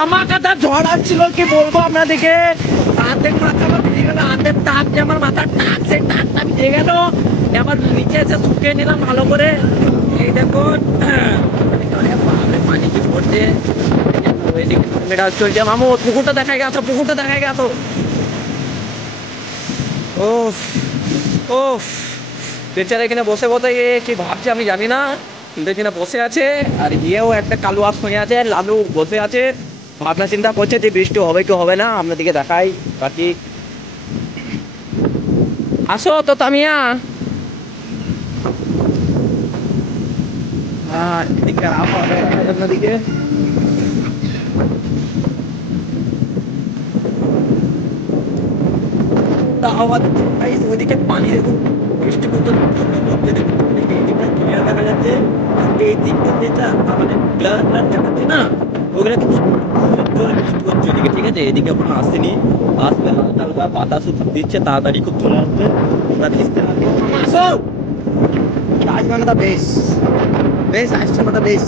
ধামাকাদার ঝড় আসছিল, কি বলবো আপনাদেরকে। হাতের মাথা ভিজে গেল, হাতের টাক যে আমার মাথার টাক, সেই টাকটা ভিজে গেল। এবার নিচে এসে শুকিয়ে নিলাম ভালো করে। এই দেখুন পানি কি পড়ছে, চলছে। মামু পুকুরটা দেখায় গেছো, পুকুরটা দেখায় গেছো। ও ও বেচারা এখানে বসে বসে কি ভাবছে আমি জানি না, কিন্তু এখানে বসে আছে। আর গিয়েও একটা কালু আপ শুনে আছে, লালু বসে আছে, ভাবনা চিন্তা করছে যে বৃষ্টি হবে কি হবে না। আপনাদেরকে দেখাই বাকি। আসো তো তামিয়া। এদিকে আপনাদিকে ওইদিকে পানি দেখুন, বৃষ্টি পড়তে দেখা যাচ্ছে। এই দিকটা যেটা আমাদের দেখাচ্ছে না, ওখানে কিন্তু বৃষ্টি হচ্ছে ওদিকে, ঠিক আছে। এদিকে এখনো আসেনি, আসবে হালকা হালকা বাতাস দিচ্ছে, তাড়াতাড়ি খুব চলে আসবে। ওরা ভিজতে লাগবে। আসো রাজমানাটা বেশ বেশ আসছে, মাথা বেশ।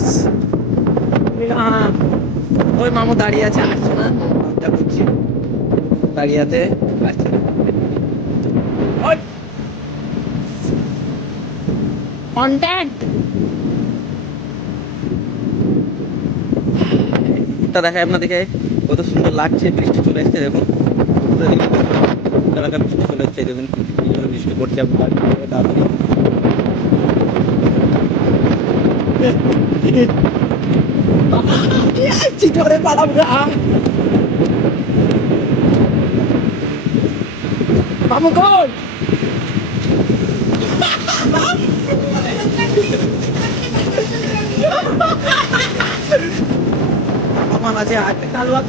ওই মামু দাঁড়িয়ে আছে, আসছে না, বুঝছি দাঁড়িয়ে আছে, আসছে না। কন্ট্যাক্ট দেখায় আপনাদেরকে, কত সুন্দর লাগছে। বৃষ্টি চলে এসছে দেখুন, বৃষ্টি চলে এসছে দেখুন, বৃষ্টি পড়ছে আপনার তাড়াতাড়ি। চিঠরে পালাম মামু কই?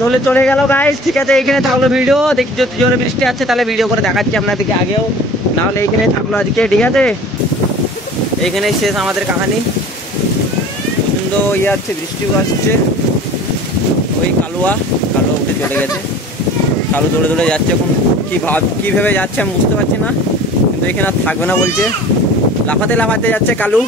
ধরে চলে গেল গাইস, ঠিক আছে। এখানে থাকলো ভিডিও, দেখি যদি জোরে বৃষ্টি আছে তাহলে ভিডিও করে দেখাচ্ছি আপনাদেরকে আগেও, নাহলে এইখানে থাকলো আজকে, ঠিক আছে। এইখানে শেষ আমাদের কাহানি। সুন্দর ইয়ে আছে, বৃষ্টিও আসছে। ওই কালুয়া উঠে চলে গেছে, কালু দৌড়ে দৌড়ে যাচ্ছে। এখন কি ভেবে যাচ্ছে আমি বুঝতে পারছি না, কিন্তু এখানে আর থাকবে না বলছে। লাফাতে লাফাতে যাচ্ছে কালু।